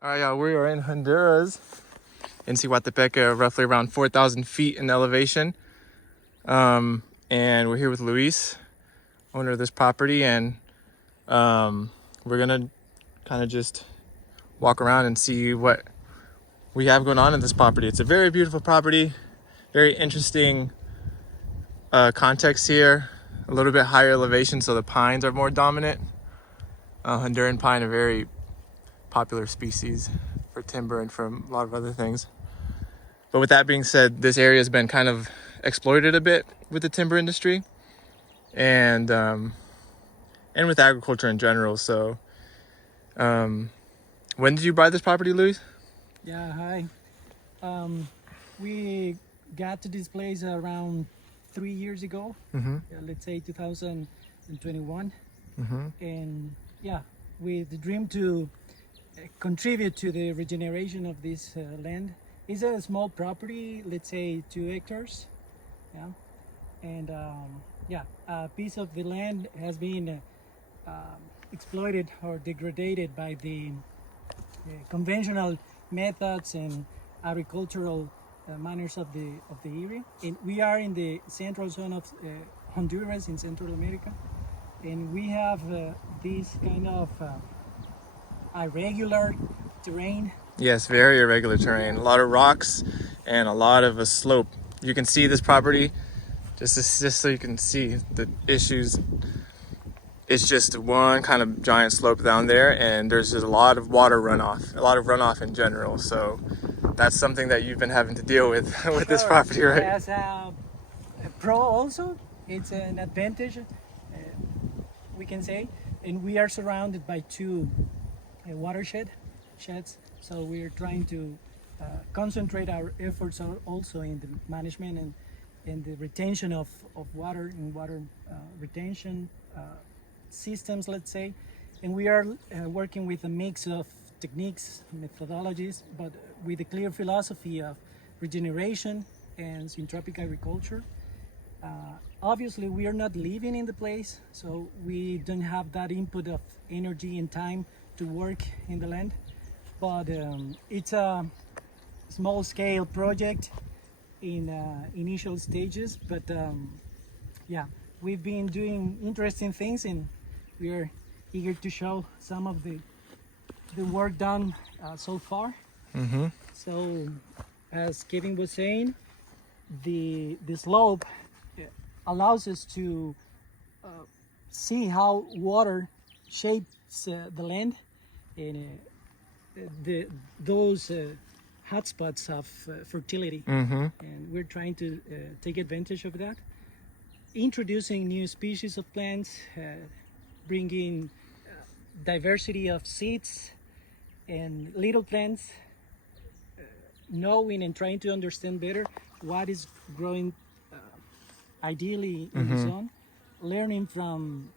All right, we are in Honduras, in Cihuatepeque, roughly around 4,000 feet in elevation. And we're here with Luis, owner of this property, and we're gonna kind of just walk around and see what we have going on in this property. It's a very beautiful property, very interesting context here. A little bit higher elevation, so the pines are more dominant. Honduran pine, a very popular species for timber and for a lot of other things. But with that being said, this area has been kind of exploited a bit with the timber industry and with agriculture in general. So when did you buy this property, Luis? Yeah, hi. We got to this place around 3 years ago, let's say 2021. And yeah, with the dream to contribute to the regeneration of this land. It's a small property, let's say 2 hectares. Yeah, and yeah, a piece of the land has been exploited or degraded by the conventional methods and agricultural manners of the area. And we are in the central zone of Honduras in Central America, and we have this kind of irregular terrain. Yes, very irregular terrain. A lot of rocks and a lot of a slope. You can see this property, just so you can see the issues. It's just one kind of giant slope down there, and there's just a lot of water runoff, a lot of runoff in general. So that's something that you've been having to deal with with this property, right? As a pro also, it's an advantage, we can say. And we are surrounded by 2 sheds. So we're trying to concentrate our efforts also in the management and the retention of water and water retention systems, let's say. And we are working with a mix of techniques, methodologies, but with a clear philosophy of regeneration and syntropic agriculture. Obviously, we are not living in the place, so we don't have that input of energy and time to work in the land. But it's a small-scale project in initial stages. But yeah, we've been doing interesting things, and we are eager to show some of the work done so far. So, as Kevin was saying, the slope allows us to see how water shapes the land, and those hotspots of fertility. And we're trying to take advantage of that, introducing new species of plants, bringing diversity of seeds and little plants, knowing and trying to understand better what is growing ideally in the zone, learning from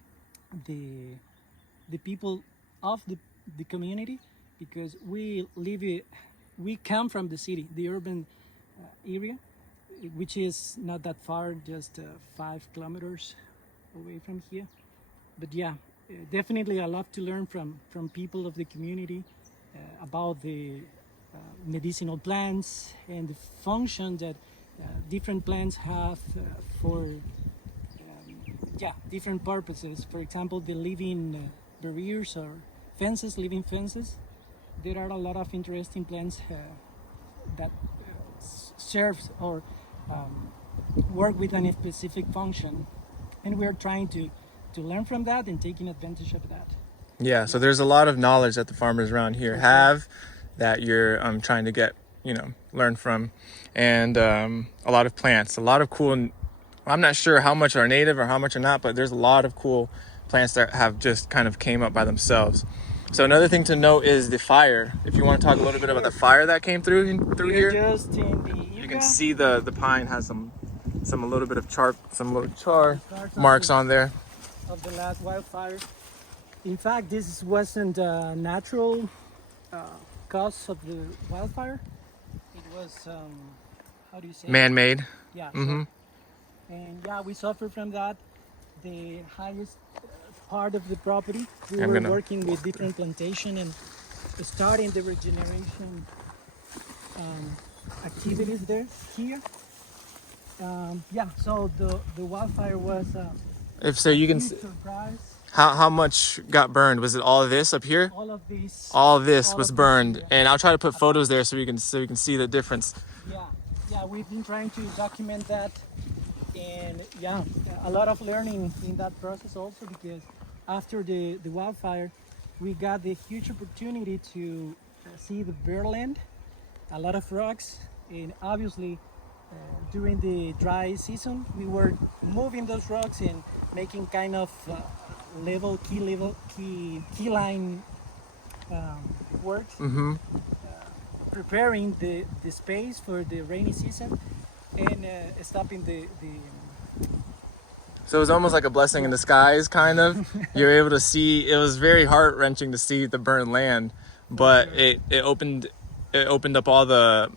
the people of the community, because we come from the city, the urban area, which is not that far, just 5 kilometers away from here. But yeah, definitely I love to learn from people of the community about the medicinal plants and the function that different plants have for different purposes. For example, the living barriers or fences, living fences. There are a lot of interesting plants that serve or work with a specific function, and we're trying to learn from that and taking advantage of that. Yeah, so there's a lot of knowledge that the farmers around here have that you're trying to get, learn from, and a lot of plants, a lot of cool. I'm not sure how much are native or how much are not, but there's a lot of cool plants that have just kind of came up by themselves. So another thing to note is the fire. If you want to talk a little bit about the fire that came through here, just in the you can see the pine has some a little bit of char marks on there of the last wildfire. In fact, this wasn't a natural cause of the wildfire. It was how do you say? Man-made. Yeah. And yeah, we suffered from that. The highest part of the property, we were working with different plantation and starting the regeneration activities there here. Yeah, so the wildfire was If so, you can huge surprise. how much got burned? Was it all of this up here? All of these. All of this all was of this burned, area. and I'll try to put photos there so we can see the difference. Yeah, we've been trying to document that, and yeah, a lot of learning in that process also, because after the wildfire, we got the huge opportunity to see the bare land, a lot of rocks, and obviously during the dry season, we were moving those rocks and making kind of key line works. Mm-hmm. Preparing the space for the rainy season, and stopping the So it was almost like a blessing in disguise, kind of. You're able to see. It was very heart wrenching to see the burned land, but sure. it opened up all the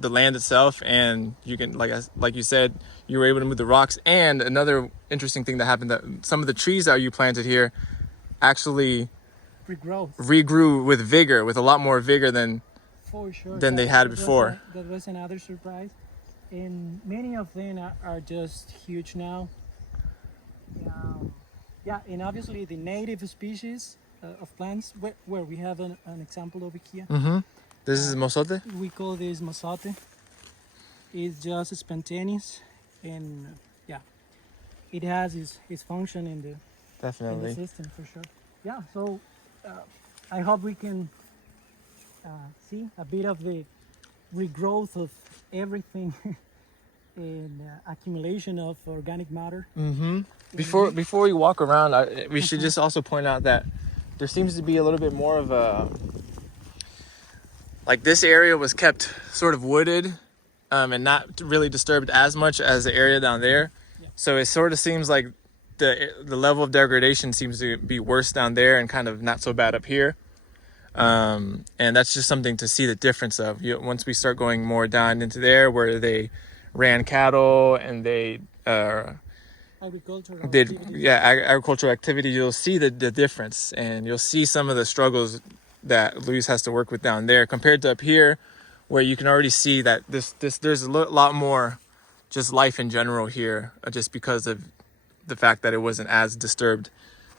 land itself, and you can like you said, you were able to move the rocks. And another interesting thing that happened, that some of the trees that you planted here actually regrowth. regrew with vigor, with a lot more vigor than For sure. they had before. That was another surprise, and many of them are just huge now. Yeah, and obviously the native species of plants, where we have an example over here. Mm-hmm. This is mosote. We call this masote. It's just spontaneous, and yeah, it has its function in the Definitely. system for sure. Yeah, so I hope we can see a bit of the regrowth of everything and accumulation of organic matter. Mm-hmm. Before we walk around, we should just also point out that there seems to be a little bit more of a, like, this area was kept sort of wooded and not really disturbed as much as the area down there. Yeah. So it sort of seems like the level of degradation seems to be worse down there and kind of not so bad up here. And that's just something to see the difference of. Once we start going more down into there where they ran cattle and they Agricultural did activities. agricultural activity, you'll see the difference, and you'll see some of the struggles that Luis has to work with down there compared to up here, where you can already see that there's a lot more just life in general here, just because of the fact that it wasn't as disturbed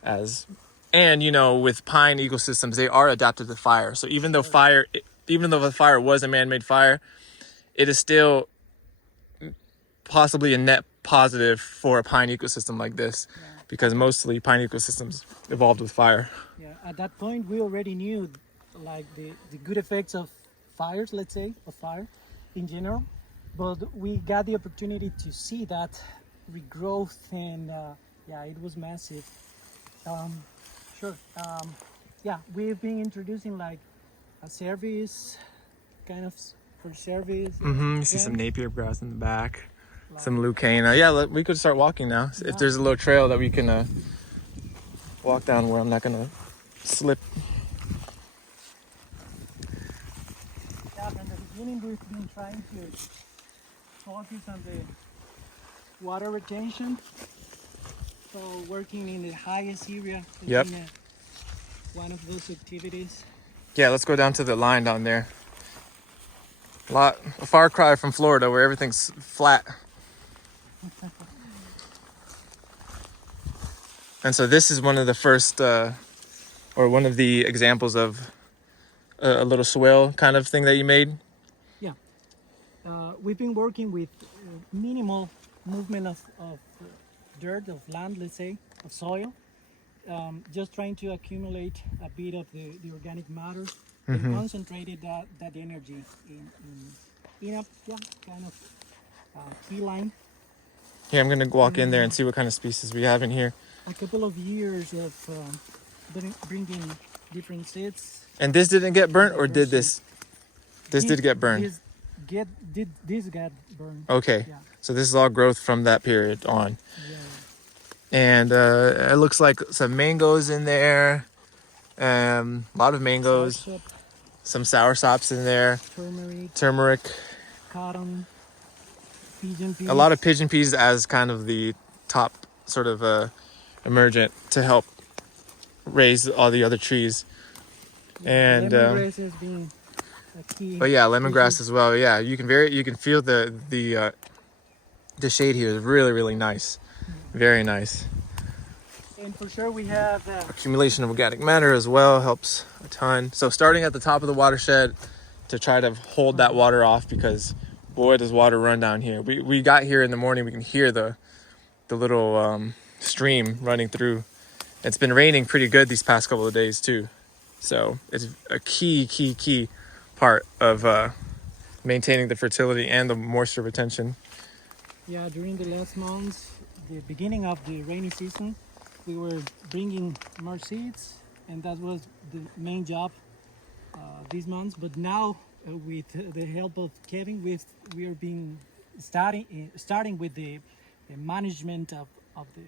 as. And with pine ecosystems, they are adapted to fire. So even though the fire was a man-made fire, it is still possibly a net positive for a pine ecosystem like this, because mostly pine ecosystems evolved with fire. Yeah, at that point we already knew like the good effects of fires, let's say, of fire in general, but we got the opportunity to see that regrowth, and yeah, it was massive. Sure. Yeah, we've been introducing like a service, kind of for service. You see some napier grass in the back, some leucaena. Yeah, we could start walking now. Yeah. If there's a little trail that we can walk down where I'm not gonna slip. Yeah, from the beginning we've been trying to focus on the water retention. So working in the highest area has Yep. been one of those activities. Yeah, let's go down to the line down there. A far cry from Florida, where everything's flat. And so this is one of the first, or one of the examples of a little swale kind of thing that you made. Yeah, we've been working with minimal movement of dirt, of land, let's say, of soil. Just trying to accumulate a bit of the organic matter and concentrated that energy in a kind of key line. Here, I'm gonna walk in there and see what kind of species we have in here. A couple of years of bringing different seeds. And this didn't get burnt, or did this? This did get burned. This got burned. Okay, Yeah. so this is all growth from that period on. Yeah. And it looks like some mangoes in there. A lot of mangoes. Soursop, Some soursops in there. Turmeric. cotton, pigeon peas. A lot of pigeon peas as kind of the top sort of emergent to help raise all the other trees. And lemongrass has been a key. but yeah, lemongrass as well. Yeah, you can feel the shade here is really nice, very nice. And for sure we have Accumulation of organic matter as well helps a ton. So starting at the top of the watershed to try to hold that water off, because boy does water run down here. We got here in the morning, we can hear the little stream running through. It's been raining pretty good these past couple of days too, so it's a key part of maintaining the fertility and the moisture retention. yeah, during the last months, the beginning of the rainy season, we were bringing more seeds, and that was the main job these months. But now, with the help of Kevin, we are being starting with the management of the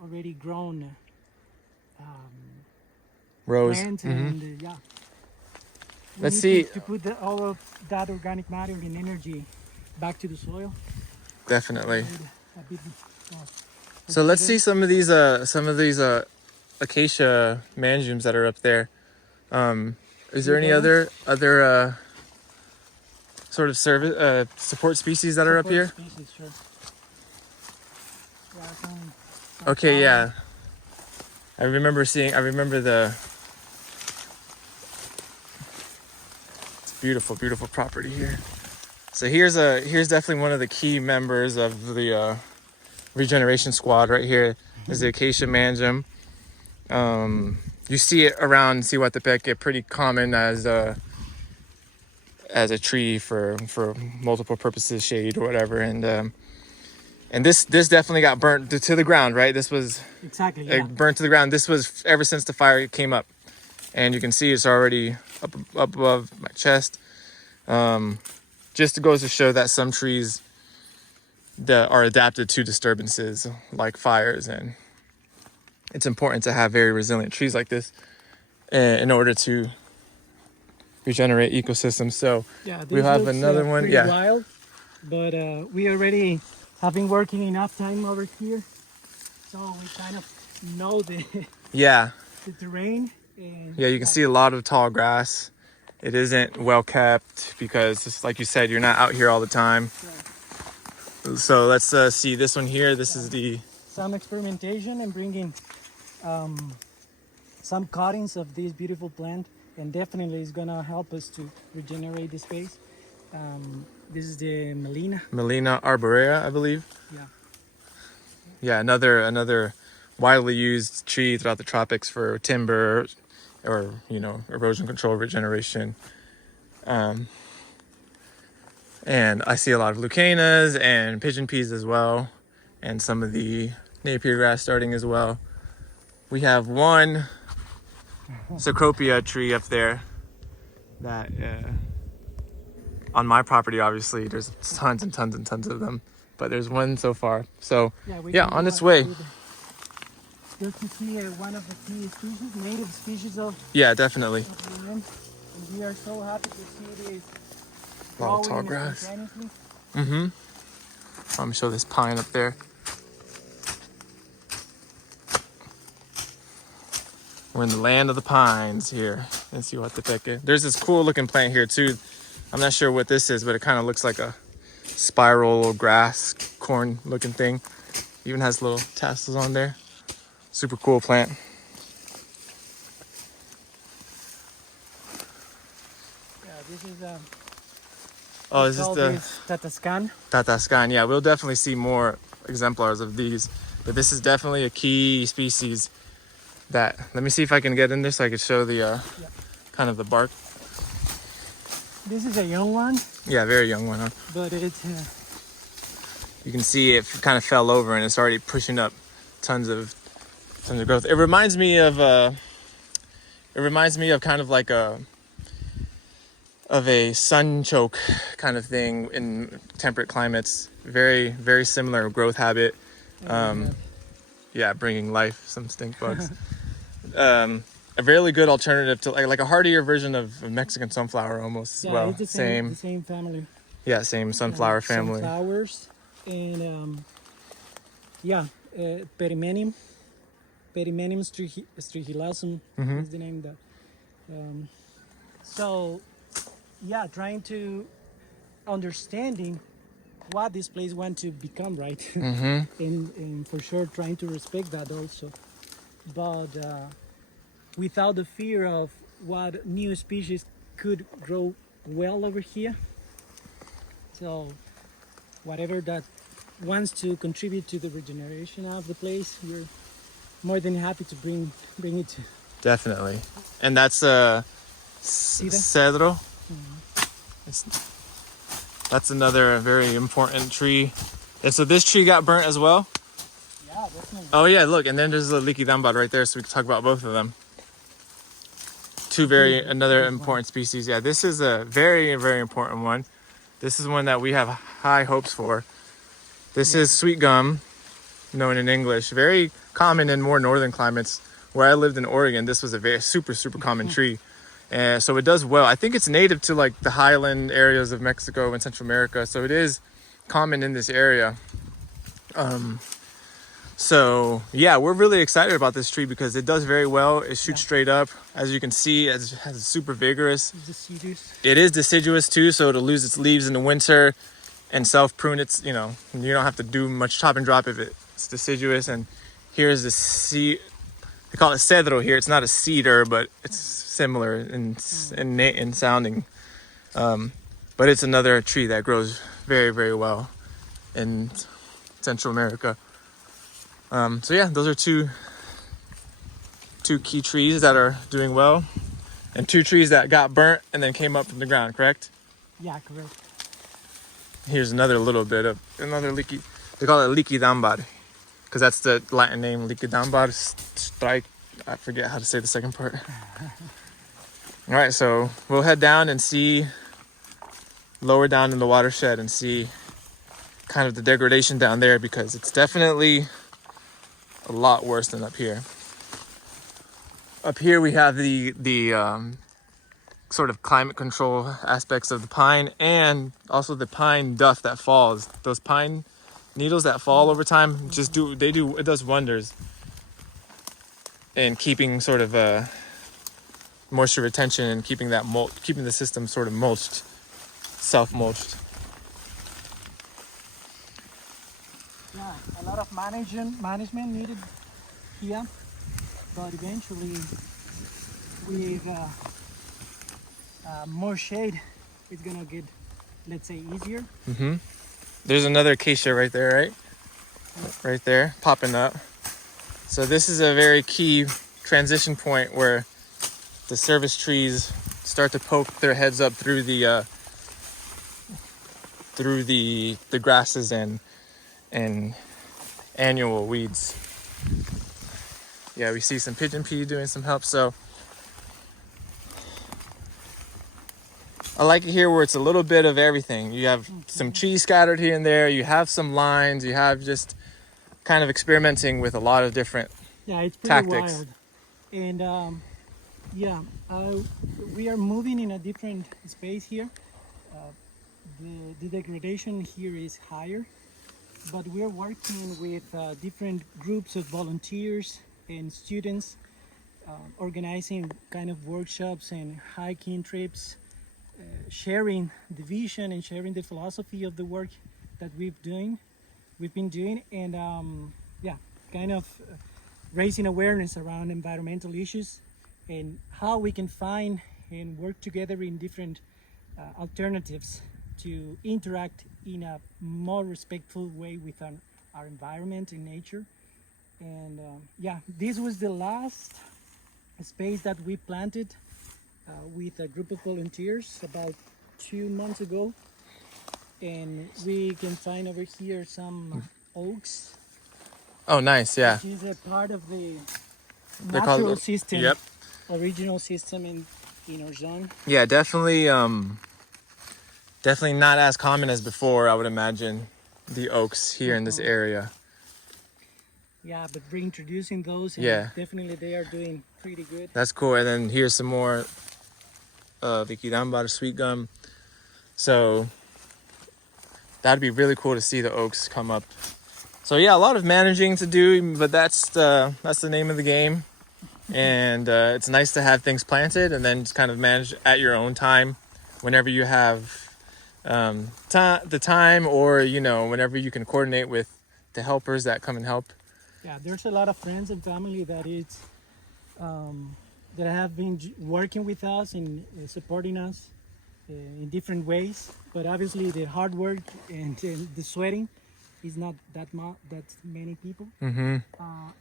already grown Rose. plants, and yeah. We Let's need see. to put all of that organic matter and energy back to the soil. Definitely. A bit, So let's see some of these acacia mangiums that are up there. Is there any other sort of service support species that are up here? Species, sure. Yeah, some Okay, yeah. I remember the it's beautiful property here. So here's definitely one of the key members of the regeneration squad right here. Is the acacia mangium. You see it around Cihuatepec, pretty common as a tree for multiple purposes, shade or whatever. And this definitely got burnt to the ground, right? This was exactly, yeah. burnt to the ground. This was ever since the fire came up, and you can see it's already up above my chest. Just goes to show that some trees that are adapted to disturbances like fires, and it's important to have very resilient trees like this in order to regenerate ecosystems. So Yeah, we have looks, another one. pretty Yeah, wild, but we already have been working enough time over here, so we kind of know the yeah, the terrain. And yeah. You can see a lot of tall grass. It isn't well kept because, just like you said, you're not out here all the time. Yeah. So let's see this one here. This is the Some experimentation and bringing some cuttings of this beautiful plant, and definitely it's gonna help us to regenerate the space. This is the Melina arborea, I believe. Yeah. Yeah, another widely used tree throughout the tropics for timber or erosion control, regeneration. And I see a lot of leucaenas and pigeon peas as well, and some of the napier grass starting as well. We have one Cecropia tree up there that on my property, obviously there's tons and tons of them, but there's one so far. So yeah, on its way. Just to see one of the key species, native species of Definitely. the land. And we are so happy to see this A lot of tall growing grass. spontaneously. I'm gonna show this pine up there. We're in the land of the pines here in Cihuatepec. There's this cool looking plant here too. I'm not sure what this is, but it kind of looks like a spiral grass corn looking thing. Even has little tassels on there. Super cool plant. Yeah, this is Oh, is this the Tatascan? Tatascan? Yeah, we'll definitely see more exemplars of these, but this is definitely a key species. That, let me see if I can get in there so I can show the kind of the bark. This is a young one, Yeah, very young one, huh? but it's You can see it kind of fell over and it's already pushing up tons of growth. It reminds me of kind of like a sunchoke kind of thing in temperate climates. Very similar growth habit. Bringing life, some stink bugs. A really good alternative to like a hardier version of Mexican sunflower almost as well. It's the same family. Yeah, same sunflower family. Sunflowers and Perimenium strigilosum is the name that So yeah, trying to understanding what this place want to become, right? And for sure trying to respect that also, but without the fear of what new species could grow well over here. So whatever that wants to contribute to the regeneration of the place, we're more than happy to bring it to. Definitely. And that's See that? cedro. It's, that's another very important tree. And so this tree got burnt as well. Yeah, definitely. Oh yeah, look, and then there's a liquidambar right there, so we can talk about both of them. Another important species. Yeah, this is a very, very important one. This is one that we have high hopes for. This is sweet gum, known in English. Very common in more northern climates. Where I lived in Oregon, this was a very super common tree. And so it does well. I think it's native to like the highland areas of Mexico and Central America. So it is common in this area. So yeah, we're really excited about this tree because it does very well. It shoots straight up. As you can see, it has super vigorous. It's deciduous. It is deciduous too, so it'll lose its leaves in the winter and self-prune. It's, you don't have to do much chop and drop if it's deciduous. And here's the seed. They call it cedro here. It's not a cedar, but it's similar in sounding. But it's another tree that grows very, very well in Central America. So yeah, those are two key trees that are doing well, and 2 trees that got burnt and then came up from the ground, correct? Yeah, correct. Here's another little bit of another leaky. They call it liquidambar because that's the Latin name, liquidambar strike. I forget how to say the second part. All right, so we'll head down and see lower down in the watershed and see kind of the degradation down there, because it's definitely a lot worse than up here. Up here we have the sort of climate control aspects of the pine, and also the pine duff that falls. Those pine needles that fall over time it does wonders in keeping sort of moisture retention and keeping the system sort of mulched, self-mulched. Yeah, a lot of management needed here, but eventually with more shade, it's gonna get, let's say, easier. There's another acacia right there, right? Right there, popping up. So this is a very key transition point where the service trees start to poke their heads up through the grasses and annual weeds. Yeah, we see some pigeon pea doing some help. So I like it here where it's a little bit of everything. You have some trees scattered here and there. You have some lines. You have just kind of experimenting with a lot of different It's pretty tactics. wild. And we are moving in a different space here. The degradation here is higher, but we're working with different groups of volunteers and students, organizing kind of workshops and hiking trips, sharing the vision and sharing the philosophy of the work that we've been doing, and kind of raising awareness around environmental issues and how we can find and work together in different alternatives to interact in a more respectful way with our environment and nature. And this was the last space that we planted with a group of volunteers about 2 months ago, and we can find over here some oaks. Oh, nice, yeah. Which is a part of the They're called- natural system, Yep. original system in our zone. Yeah, definitely not as common as before, I would imagine, the oaks here in this area. Yeah, but reintroducing those, and Yeah. definitely they are doing pretty good. That's cool. And then here's some more liquidambar, sweet gum. So that'd be really cool to see the oaks come up. So yeah, a lot of managing to do, but that's the name of the game. And it's nice to have things planted and then just kind of manage at your own time whenever you have the time, or whenever you can coordinate with the helpers that come and help. Yeah, there's a lot of friends and family that have been working with us and supporting us in different ways. But obviously, the hard work and the sweating is not that many people. Mm-hmm.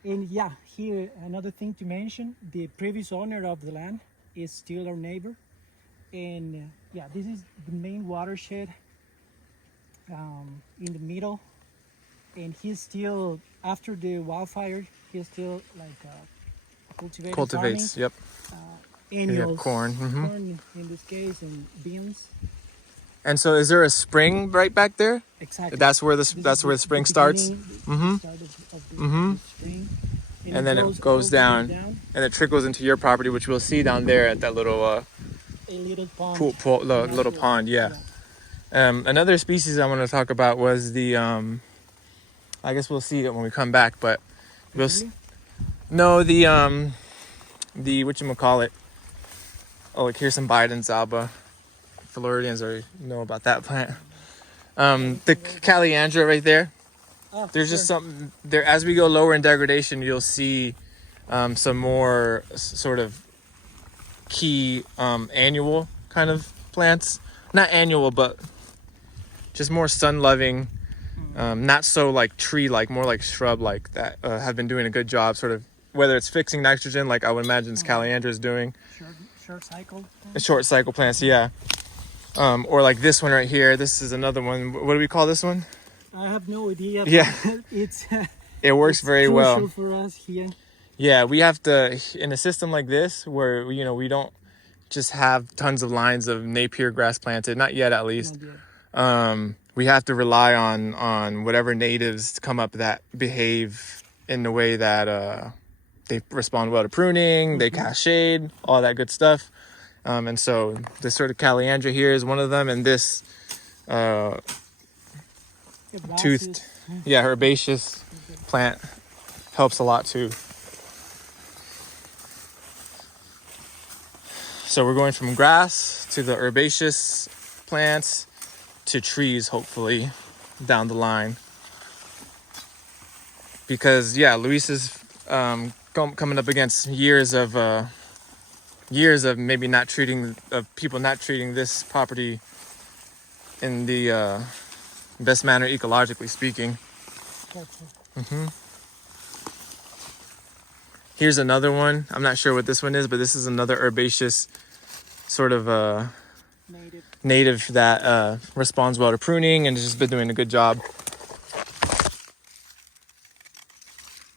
And yeah, here another thing to mention: the previous owner of the land is still our neighbor, and yeah, this is the main watershed in the middle. And he's still, after the wildfire, he's still like Cultivates, farming, yep. annuals, corn. Mm-hmm. corn in this case, and beans. And so, is there a spring right back there? Exactly. That's where the spring starts. Mm-hmm. Start of the spring. And then it goes down, and it trickles into your property, which we'll see down there at that little a little pond. little pond. Yeah. Another species I want to talk about was the I guess we'll see it when we come back, but we'll no the whatchamacallit. Oh, look, here's some Biden's alba. Floridians already know about that plant. The Caliandra right there. Oh, there's just something there. As we go lower in degradation, you'll see some more sort of key annual kind of plants. Not annual, but just more sun-loving. Not so like tree-like, more like shrub-like, that have been doing a good job, sort of, whether it's fixing nitrogen, like I would imagine Caliandra is doing. Short cycle. Short cycle plants, yeah. Or like this one right here. This is another one. What do we call this one? I have no idea. Yeah. It works very well. Crucial for us here. Yeah, we have to, in a system like this, where we don't just have tons of lines of Napier grass planted, not yet at least. We have to rely on whatever natives come up that behave in the way that they respond well to pruning, they cast shade, all that good stuff. And so this sort of Caliandra here is one of them, and this toothed, herbaceous plant helps a lot too. So we're going from grass to the herbaceous plants to trees, hopefully, down the line. Because, Luis is coming up against years of maybe people not treating this property in the best manner, ecologically speaking. Here's another one. I'm not sure what this one is, but this is another herbaceous sort of native that responds well to pruning and has just been doing a good job.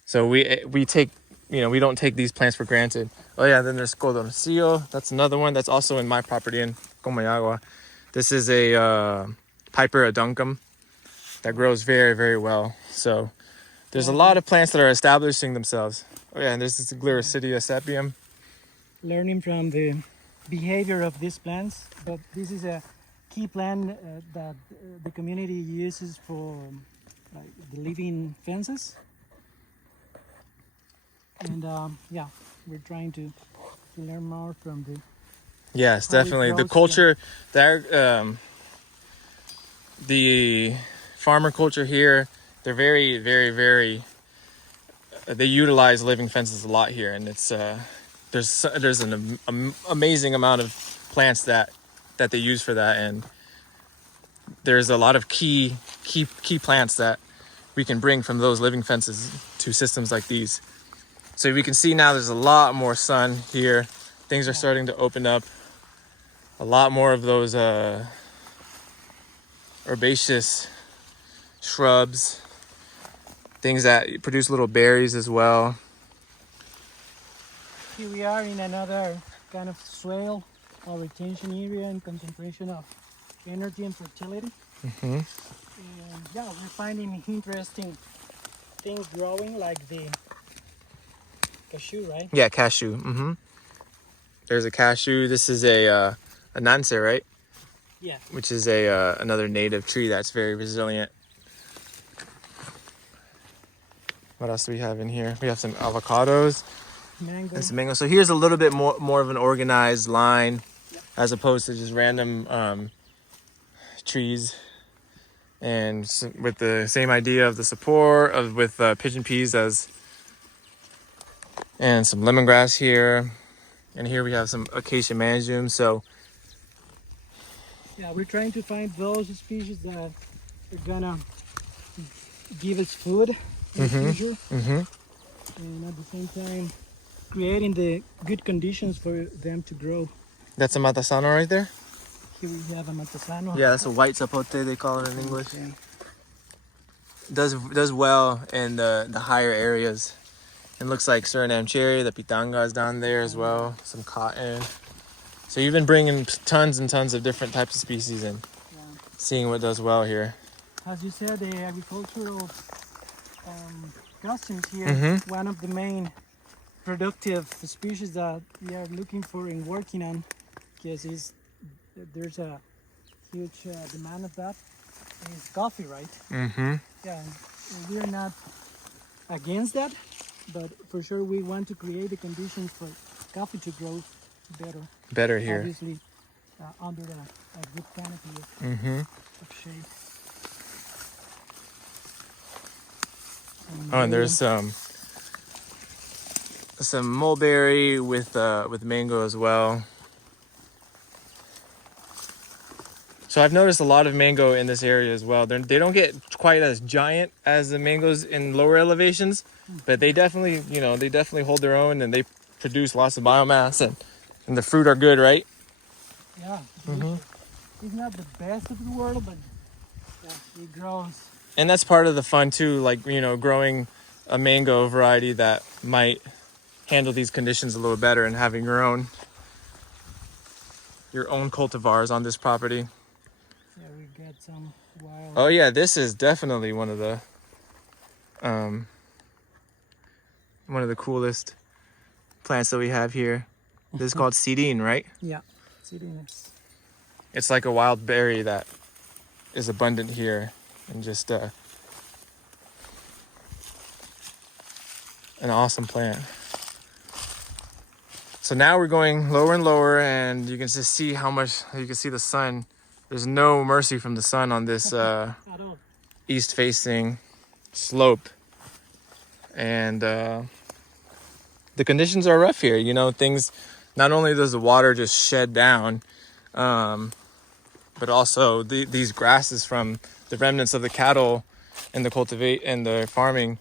So we take, we don't take these plants for granted. Oh yeah, then there's Codornicillo. That's another one that's also in my property in Comayagua. This is a Piper aduncum that grows very, very well. So there's a lot of plants that are establishing themselves. Oh yeah, and this is the Gliricidia sepium. Learning from the behavior of these plants, but this is a key plant that the community uses for the living fences. And we're trying to learn more from the. Yes, definitely. The culture there, the farmer culture here, they're very, very, very. They utilize living fences a lot here, and it's there's an amazing amount of plants that they use for that, and there's a lot of key plants that we can bring from those living fences to systems like these. So we can see now there's a lot more sun here. Things are starting to open up. A lot more of those herbaceous shrubs, things that produce little berries as well. Here we are in another kind of swale or retention area and concentration of energy and fertility. And we're finding interesting things growing, like the cashew, right? Yeah, cashew. There's a cashew. This is a nance, right? Yeah. Which is a another native tree that's very resilient. What else do we have in here? We have some avocados. mango. And some mango. So here's a little bit more of an organized line, as opposed to just random trees. And with the same idea of the support with pigeon peas and some lemongrass here. And here we have some acacia manjum. So yeah, we're trying to find those species that are gonna give us food in the future, and at the same time creating the good conditions for them to grow. that's a matasano right there. Here we have a matasano. Yeah, that's a white zapote, they call it in English. Okay. Does well in the higher areas. It looks like Suriname cherry, the pitanga is down there as well, some cotton. So you've been bringing tons and tons of different types of species and seeing what does well here. As you said, the agricultural customs here, one of the main productive species that we are looking for and working on, because there's a huge demand of that, is coffee, right? Yeah, and we're not against that, but for sure we want to create the conditions for coffee to grow better here. Obviously, under a good canopy of shade. And there's some mulberry with mango as well. So I've noticed a lot of mango in this area as well. They don't get quite as giant as the mangoes in lower elevations, but they definitely hold their own, and they produce lots of biomass, and the fruit are good, right? Yeah. It's not the best of the world, but yeah, it grows. And that's part of the fun too, like, growing a mango variety that might handle these conditions a little better, and having your own cultivars on this property. Yeah, we get some wild. Oh yeah, this is definitely one of the coolest plants that we have here. This is called sidin, right? Yeah, sidin. It's like a wild berry that is abundant here, and just an awesome plant. So now we're going lower and lower, and you can just see how much you can see the sun. There's no mercy from the sun on this east-facing slope, and the conditions are rough here. Things. Not only does the water just shed down, but also these grasses from the remnants of the cattle and the farming.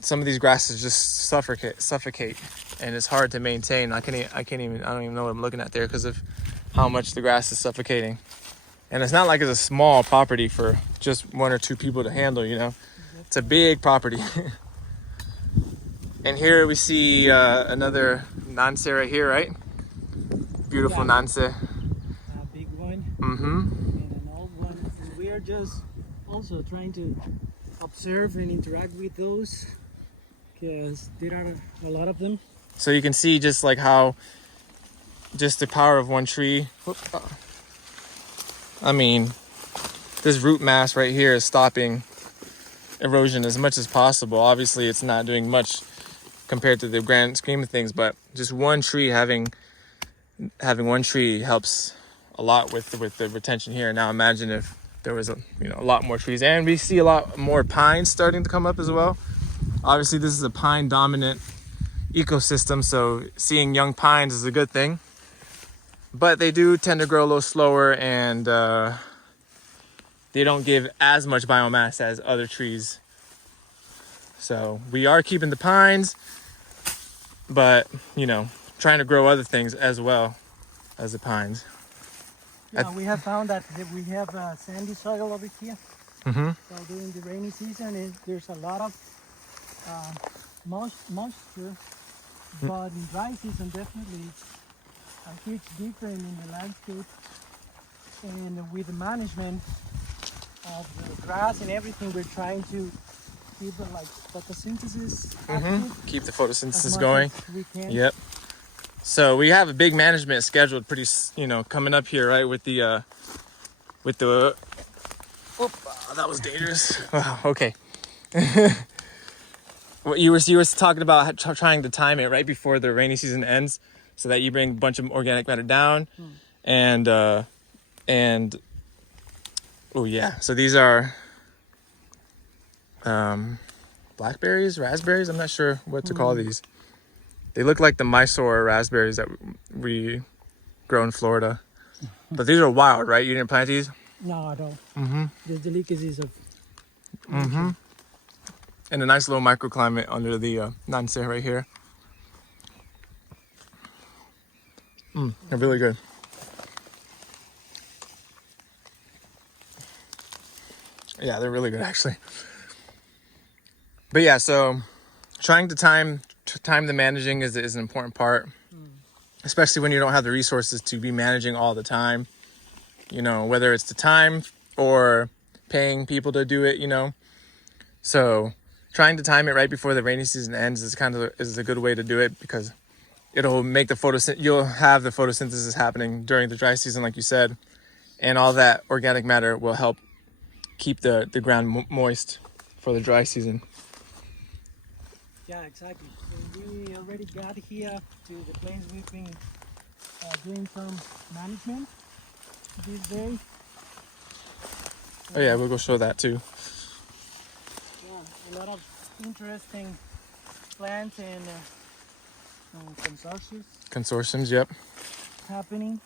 Some of these grasses just suffocate, and it's hard to maintain. I don't even know what I'm looking at there because of how much the grass is suffocating. And it's not like it's a small property for just one or two people to handle, It's a big property. And here we see another Nanse right here, right? Beautiful Nanse. A big one. And an old one. And we are just also trying to observe and interact with those, because there are a lot of them. So you can see just like how just the power of one tree. I mean, this root mass right here is stopping erosion as much as possible. Obviously, it's not doing much compared to the grand scheme of things, but just one tree having one tree helps a lot with the retention here. Now imagine if there was a lot more trees, and we see a lot more pines starting to come up as well. Obviously, this is a pine dominant ecosystem, so seeing young pines is a good thing, but they do tend to grow a little slower, and they don't give as much biomass as other trees. So we are keeping the pines, but trying to grow other things as well as the pines. Yeah, we have found that we have sandy soil over here. So during the rainy season, there's a lot of moisture, but in dry season, definitely it's a huge difference in the landscape. And with the management of the grass and everything, we're trying to keep photosynthesis active. Keep the as photosynthesis much going. as we can. Yep. So we have a big management scheduled pretty, coming up here, right? With the oh, that was dangerous. Wow, okay. What you were talking about trying to time it right before the rainy season ends, so that you bring a bunch of organic matter down, and oh yeah, so these are blackberries, raspberries. I'm not sure what to call these. They look like the Mysore raspberries that we grow in Florida, but these are wild, right? You didn't plant these? No, at all. Mm-hmm. The delicacies of. Mm-hmm. And a nice little microclimate under the Nanse right here. They're really good. Yeah, they're really good actually. But yeah, so trying to time the managing is an important part, especially when you don't have the resources to be managing all the time. You know, whether it's the time or paying people to do it. You know, so trying to time it right before the rainy season ends is a good way to do it, because it'll make you'll have the photosynthesis happening during the dry season, like you said, and all that organic matter will help keep the ground moist for the dry season. Yeah, exactly. So we already got here to the place we've been doing some management this day. Oh yeah, we'll go show that too. Yeah, a lot of interesting plants and Consortiums, yep. happening.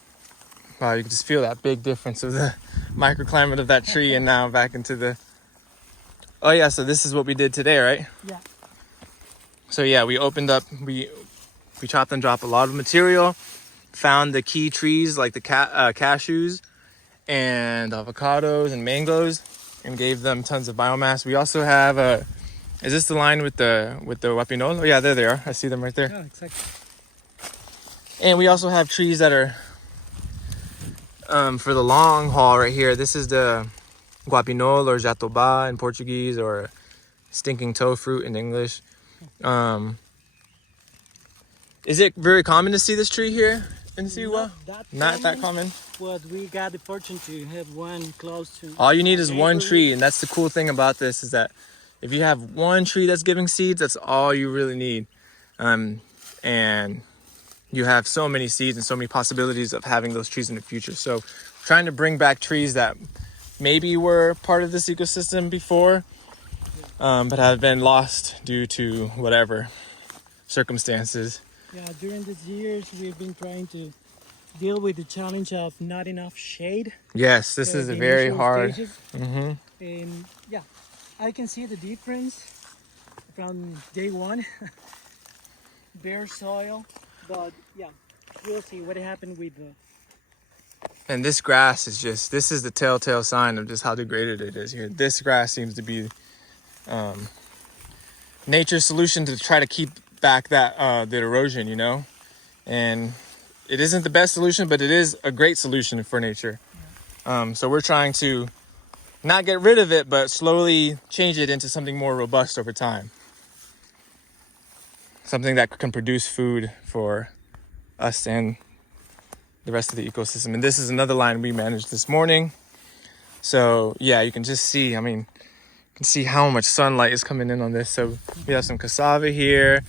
Wow, you can just feel that big difference of the microclimate of that tree and now back into the... Oh yeah, so this is what we did today, right? Yeah. So yeah, we opened up, we chopped and dropped a lot of material, found the key trees like the cashews and avocados and mangoes, and gave them tons of biomass. We also have is this the line with the wapinol? Oh yeah, there they are. I see them right there. Yeah, exactly. And we also have trees that are for the long haul right here. This is the guapinol, or jatoba in Portuguese, or stinking toe fruit in English. Is it very common to see this tree here in Siwa? Not that common. But we got the fortune to have one close to. All you need is one tree, and that's the cool thing about this, is that if you have one tree that's giving seeds, that's all you really need. And you have so many seeds and so many possibilities of having those trees in the future. So trying to bring back trees that maybe were part of this ecosystem before, but have been lost due to whatever circumstances. Yeah, during these years we've been trying to deal with the challenge of not enough shade. Yes, this is the very initial hard. stages. And yeah, I can see the difference from day one. Bare soil, but yeah, we'll see what happened with the. And this grass is this is the telltale sign of just how degraded it is here. This grass seems to be nature's solution to try to keep back that the erosion, you know. And it isn't the best solution, but it is a great solution for nature. So we're trying to not get rid of it, but slowly change it into something more robust over time. Something that can produce food for us and the rest of the ecosystem. And this is another line we managed this morning. So yeah, you can just see, I mean, you can see how much sunlight is coming in on this. So we have some cassava here.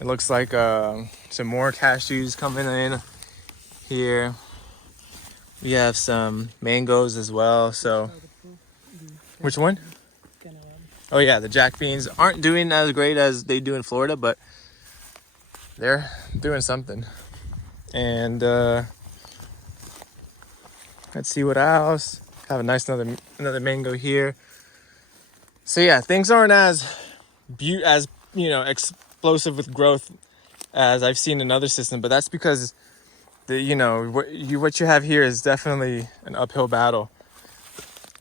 It looks like some more cashews coming in here. We have some mangoes as well. So which one? Oh yeah, the jack beans aren't doing as great as they do in Florida, but they're doing something. And let's see what else. Have a nice another mango here. So yeah, things aren't as explosive with growth as I've seen in other systems, but that's because what you have here is definitely an uphill battle.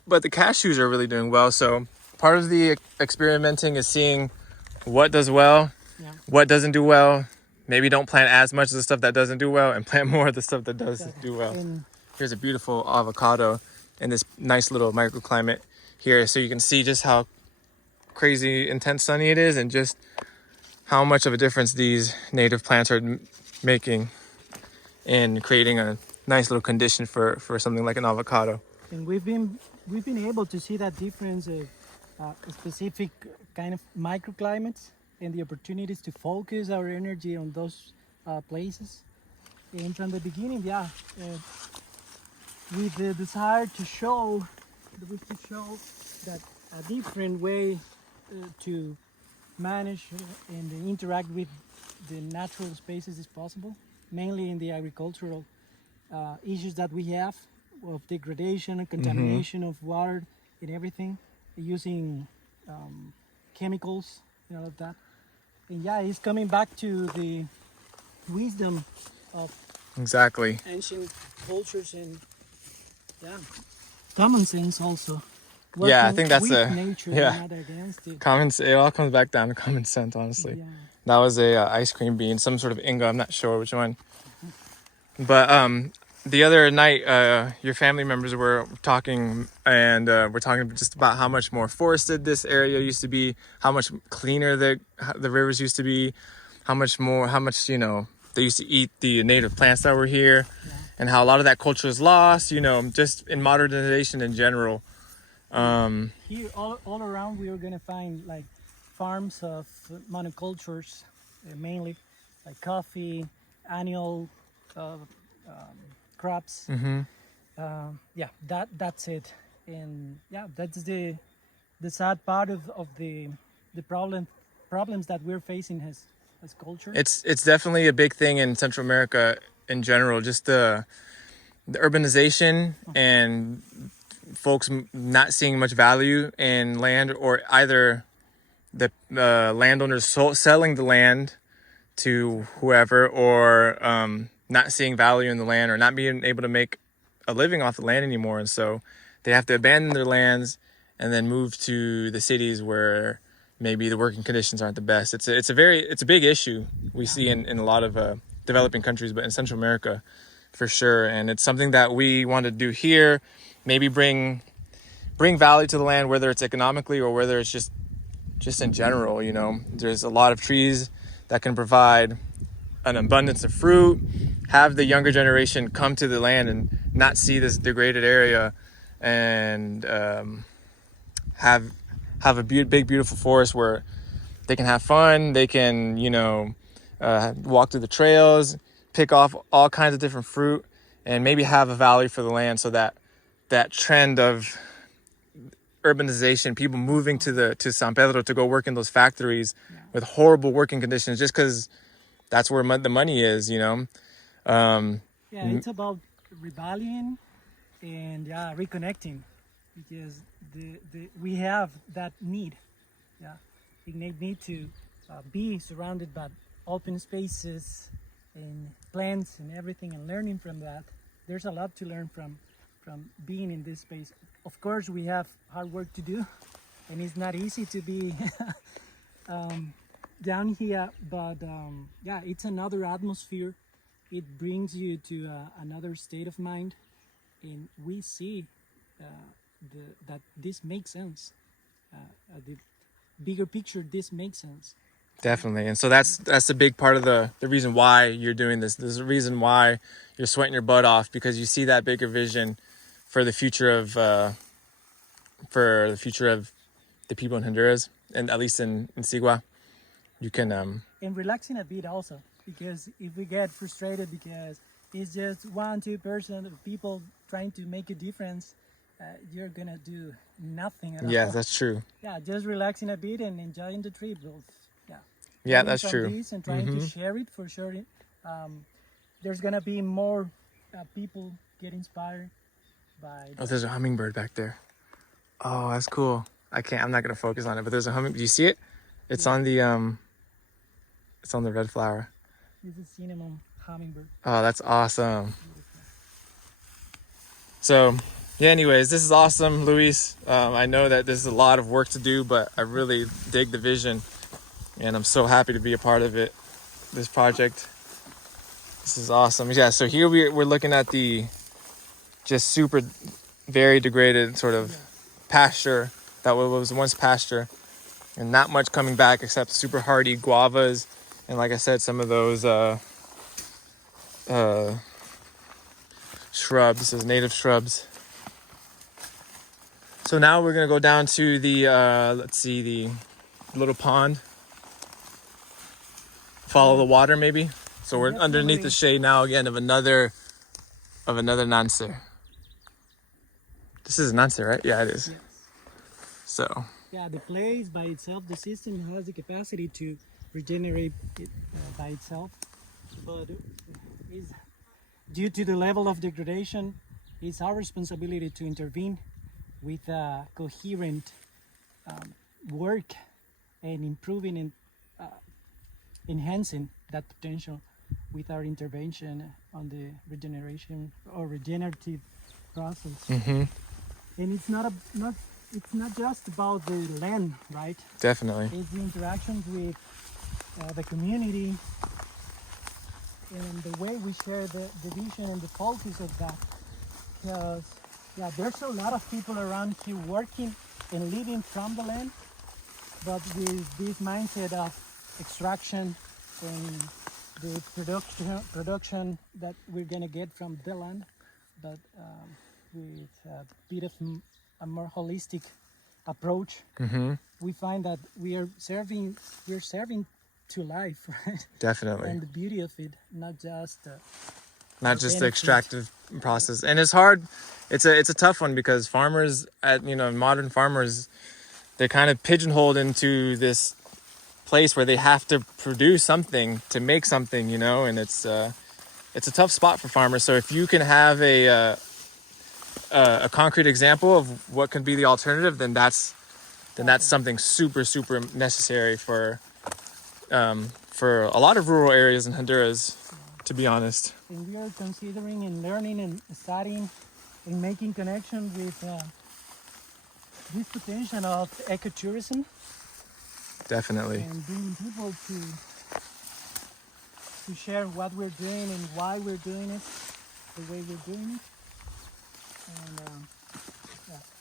But the cashews are really doing well. So part of the experimenting is seeing what does well, what doesn't do well. Maybe don't plant as much of the stuff that doesn't do well and plant more of the stuff that does do well. Here's a beautiful avocado in this nice little microclimate here. So you can see just how crazy intense sunny it is and just how much of a difference these native plants are making in creating a nice little condition for something like an avocado. And we've been able to see that difference of specific kind of microclimates and the opportunities to focus our energy on those places. And from the beginning, with the desire to show that a different way to manage and interact with the natural spaces is possible, mainly in the agricultural issues that we have of degradation and contamination of water and everything, using chemicals and all of that. And yeah, it's coming back to the wisdom of Exactly. ancient cultures and yeah, common sense also. Yeah, I think that's with a nature, yeah. not against it. It all comes back down to common sense, honestly. Yeah. That was a ice cream bean, some sort of Inga. I'm not sure which one. But the other night, your family members were talking, and we're talking just about how much more forested this area used to be, how much cleaner the rivers used to be, how much they used to eat the native plants that were here, and how a lot of that culture is lost. Just in modernization in general. Here, all around, we are gonna find like farms of monocultures, mainly like coffee, annual crops. Yeah, that's it. And yeah, that's the sad part of the problems that we're facing as culture. It's definitely a big thing in Central America in general. Just the urbanization and folks not seeing much value in land, or either the landowners selling the land to whoever, or not seeing value in the land, or not being able to make a living off the land anymore. And so they have to abandon their lands and then move to the cities where maybe the working conditions aren't the best. It's a big issue we see in a lot of developing countries, but in Central America for sure. And it's something that we want to do here, maybe bring value to the land, whether it's economically or whether it's just in general. There's a lot of trees that can provide an abundance of fruit, have the younger generation come to the land and not see this degraded area, and have a big beautiful forest where they can have fun, they can walk through the trails, pick off all kinds of different fruit, and maybe have a value for the land, so that trend of urbanization, people moving to San Pedro to go work in those factories with horrible working conditions just because that's where the money is. It's about rebellion and reconnecting, because we have that need, innate need to be surrounded by open spaces and plants and everything, and learning from that. There's a lot to learn from being in this space. Of course, we have hard work to do, and it's not easy to be down here, but it's another atmosphere. It brings you to another state of mind, and we see that this makes sense. The bigger picture, this makes sense. Definitely. And so that's a big part of the reason why you're doing this. There's a reason why you're sweating your butt off, because you see that bigger vision for the future of the people in Honduras, and at least in Sigua. You can and relaxing a bit also, because if we get frustrated because it's just 1-2% of people trying to make a difference, you're gonna do nothing at all. Yeah, that's true. Yeah, just relaxing a bit and enjoying the trip. Yeah, that's true. This and trying to share it for sure. There's gonna be more people get inspired by. Oh, there's a hummingbird back there. Oh, that's cool. I'm not gonna focus on it, but there's a hummingbird. Do you see it? It's on the it's on the red flower. This is cinnamon hummingbird. Oh, that's awesome. So, yeah, anyways, this is awesome, Luis. I know that this is a lot of work to do, but I really dig the vision, and I'm so happy to be a part of it, this project. This is awesome. Yeah, so here we're looking at the just super, very degraded sort of pasture that was once pasture, and not much coming back except super hardy guavas, and like I said, some of those shrubs, those native shrubs. So now we're gonna go down to the the little pond, follow the water maybe. So we're underneath the Definitely. shade now again of another Nance. This is Nance, right? Yeah, it is. Yes. So Yeah, the place by itself, the system has the capacity to regenerate it by itself, but is due to the level of degradation, it's our responsibility to intervene with coherent work and improving and enhancing that potential with our intervention on the regeneration or regenerative process. And it's not just about the land, right? definitely. It's the interactions with the community and the way we share the vision and the focus of that. Because yeah, there's a lot of people around here working and living from the land, but with this mindset of extraction and the production that we're gonna get from the land, but with a bit of a more holistic approach, we find that we're serving to life, right? Definitely. And the beauty of it, not just Not just the benefit. extractive process. And it's hard. It's a tough one because farmers modern farmers, they're kind of pigeonholed into this place where they have to produce something to make something, and it's a tough spot for farmers. So if you can have a concrete example of what can be the alternative, then that's something super super necessary for a lot of rural areas in Honduras, to be honest. And we are considering and learning and studying and making connection with this potential of ecotourism Definitely. and bringing people to share what we're doing and why we're doing it, the way we're doing it. And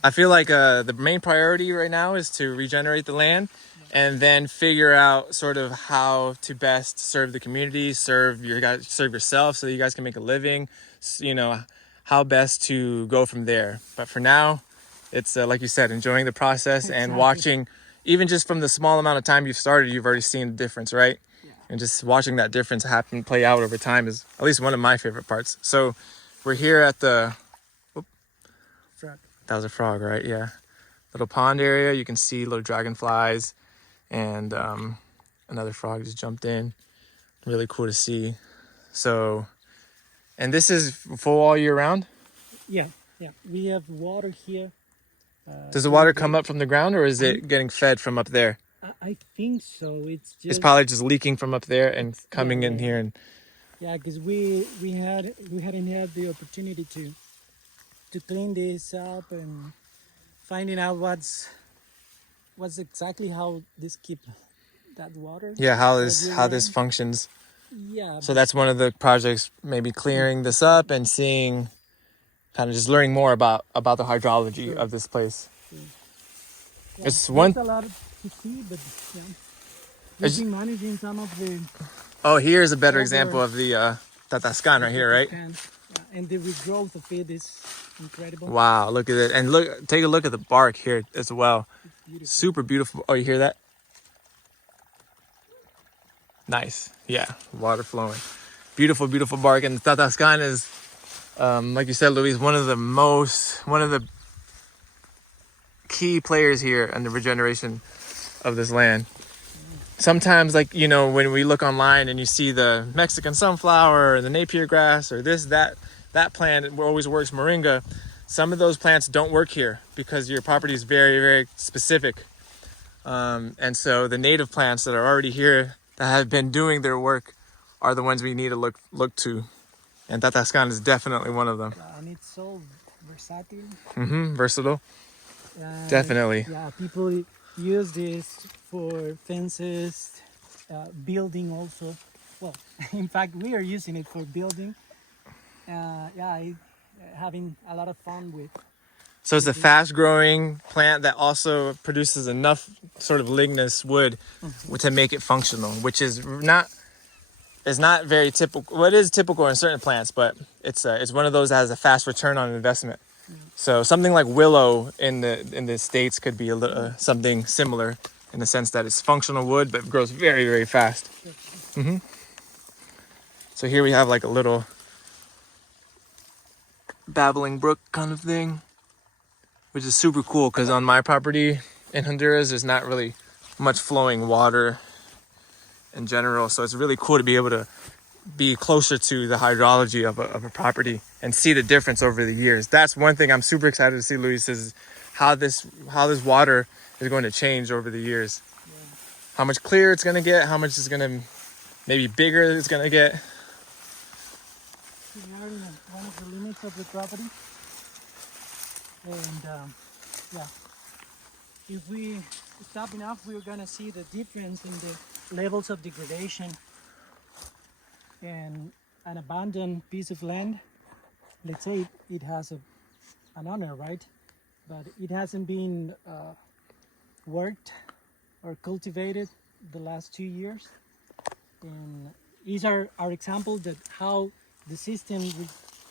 I feel like the main priority right now is to regenerate the land and then figure out sort of how to best serve the community, serve yourself so that you guys can make a living, how best to go from there. But for now, it's like you said, enjoying the process and Exactly. watching, even just from the small amount of time you've started, you've already seen the difference, right? Yeah. And just watching that difference play out over time is at least one of my favorite parts. So we're here at the frog. that was a frog, right? Yeah. Little pond area. You can see little dragonflies and another frog just jumped in. Really cool to see. So, and this is full all year round? Yeah, yeah. We have water here. Does the water come up from the ground or is it getting fed from up there? I think so. It's just It's probably just leaking from up there and coming in here. And yeah, because we hadn't had the opportunity to clean this up and finding out what's exactly how this keep that water. yeah, how year this round. functions. Yeah. So that's one of the projects, maybe clearing this up and seeing, kind of just learning more about the hydrology of this place. Yeah, It's there's one. a lot to see, but yeah, we've been managing some of the Oh, here's a better Over- example of the Tatascan right here, right? and the regrowth of it is incredible. Wow, look at it. And take a look at the bark here as well. It's beautiful. Super beautiful. Oh, you hear that? Nice. Yeah, water flowing. Beautiful, beautiful bark. And the Tatascan is, like you said, Luis, one of the key players here in the regeneration of this land. Sometimes, like, when we look online and you see the Mexican sunflower or the Napier grass or that plant, it always works, moringa. Some of those plants don't work here because your property is very, very specific. And so the native plants that are already here that have been doing their work are the ones we need to look to. And Tatascan is definitely one of them. And it's so versatile. Versatile. And, Definitely. Yeah, people use this for fences, building also. Well, in fact, we are using it for building. Having a lot of fun with. So it's a fast-growing plant that also produces enough sort of ligneous wood to make it functional, which is not very typical. Well, it is typical in certain plants, but it's one of those that has a fast return on investment. So something like willow in the States could be something similar in the sense that it's functional wood, but grows very, very fast. So here we have like a little babbling brook kind of thing, which is super cool because on my property in Honduras, there's not really much flowing water in general. So it's really cool to be able to be closer to the hydrology of a property and see the difference over the years. That's one thing I'm super excited to see, Luis, is how this water is going to change over the years. Yeah. How much clearer it's going to get, how much it's going to, maybe bigger it's going to get. We are in one of the limits of the property, and yeah, if we stop enough, we're gonna see the difference in the levels of degradation. And an abandoned piece of land, let's say it has an owner, right? But it hasn't been worked or cultivated the last 2 years. And these are our examples that how the system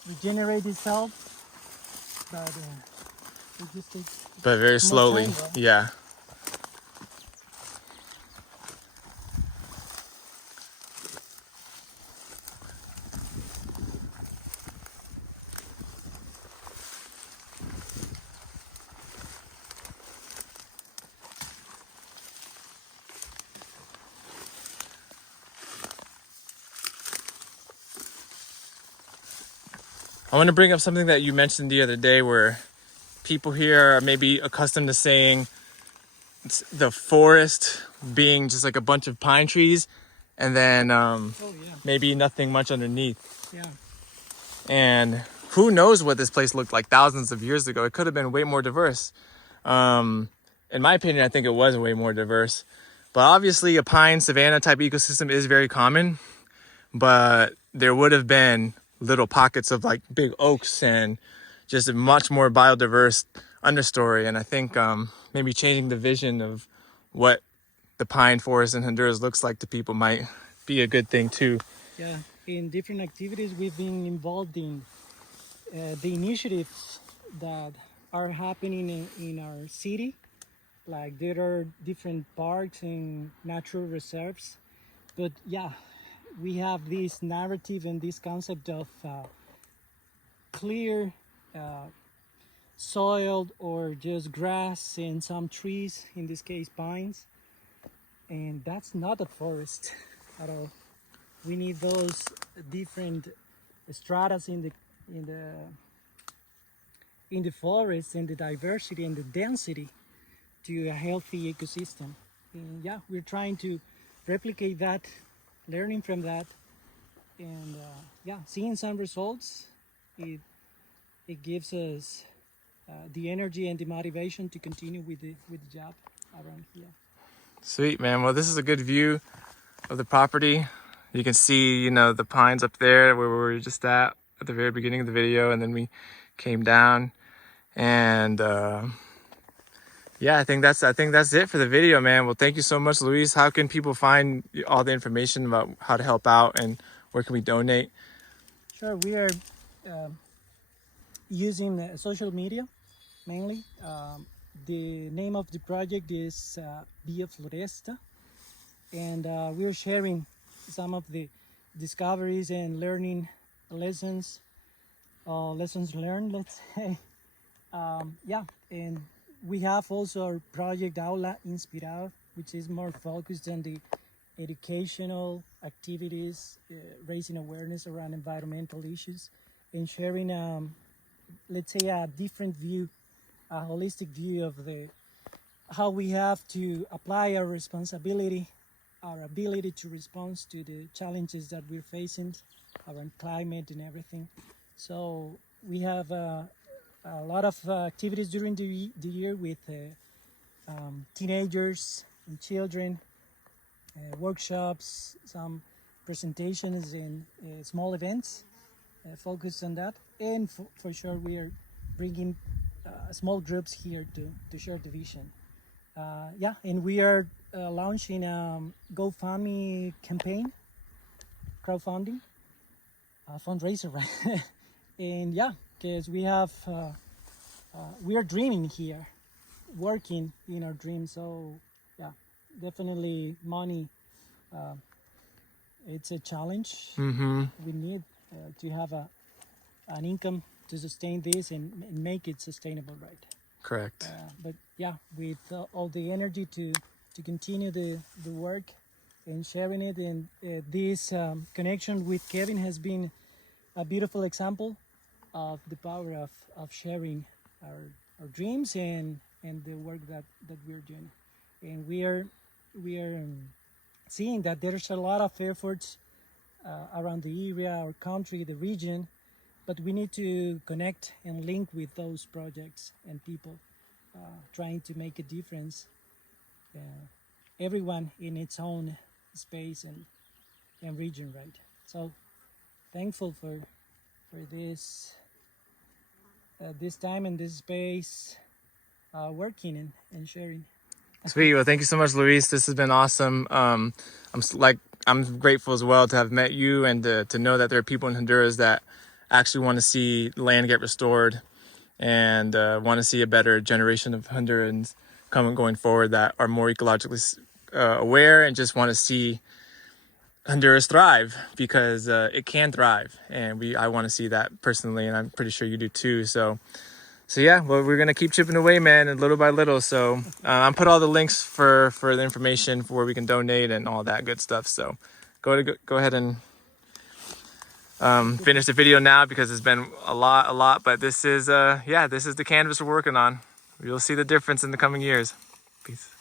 regenerates itself, but it just takes But very more slowly, time, right? yeah. I want to bring up something that you mentioned the other day where people here are maybe accustomed to saying it's the forest being just like a bunch of pine trees and then Oh yeah, maybe nothing much underneath. yeah, And who knows what this place looked like thousands of years ago. It could have been way more diverse. In my opinion, I think it was way more diverse. But obviously a pine savanna type ecosystem is very common. But there would have been little pockets of like big oaks and just a much more biodiverse understory. And I think maybe changing the vision of what the pine forest in Honduras looks like to people might be a good thing too. yeah. In different activities, we've been involved in the initiatives that are happening in our city. Like there are different parks and natural reserves, but yeah, we have this narrative and this concept of clear soiled or just grass and some trees, in this case pines, and that's not a forest at all. We need those different stratas in the in the forest and the diversity and the density to a healthy ecosystem. And yeah, we're trying to replicate that, learning from that, and yeah, seeing some results. It gives us the energy and the motivation to continue with the job around here. Sweet, man. Well, this is a good view of the property. You can see, you know, the pines up there where we were just at the very beginning of the video, and then we came down. And yeah, I think that's it for the video, man. Well, thank you so much, Luis. How can people find all the information about how to help out and where can we donate? Sure, we are using social media mainly. The name of the project is Via Floresta, and we're sharing some of the discoveries and learning lessons learned, let's say. Yeah, and we have also our project Aula Inspirado, which is more focused on the educational activities, raising awareness around environmental issues, and sharing, let's say, a different view, a holistic view of how we have to apply our responsibility, our ability to respond to the challenges that we're facing around climate and everything. So we have a lot of activities during the year with teenagers and children, workshops, some presentations and small events focused on that. And for sure we are bringing small groups here to share the vision. Yeah, and we are launching a GoFundMe campaign, crowdfunding, fundraiser, right? And yeah, because we have, we are dreaming here, working in our dream. So yeah, definitely money it's a challenge. Mm-hmm. We need to have an income to sustain this and make it sustainable, right? Correct. But yeah, with all the energy to continue the work and sharing it, and this connection with Kevin has been a beautiful example of the power of sharing our dreams and the work that we're doing. And we are seeing that there's a lot of efforts around the area, our country, the region, but we need to connect and link with those projects and people trying to make a difference. Uh, Everyone in its own space and region, right? So thankful for this time and this space, working and sharing. Sweet. Well, thank you so much, Luis. This has been awesome. I'm grateful as well to have met you and to know that there are people in Honduras that actually want to see land get restored and want to see a better generation of Hondurans going forward that are more ecologically aware and just want to see Honduras thrive, because it can thrive, and I want to see that personally, and I'm pretty sure you do too. So yeah, well, we're gonna keep chipping away, man, and little by little. So I put all the links for the information for where we can donate and all that good stuff. So go ahead and finish the video now, because it's been a lot. But this is this is the canvas we're working on. You'll see the difference in the coming years. Peace.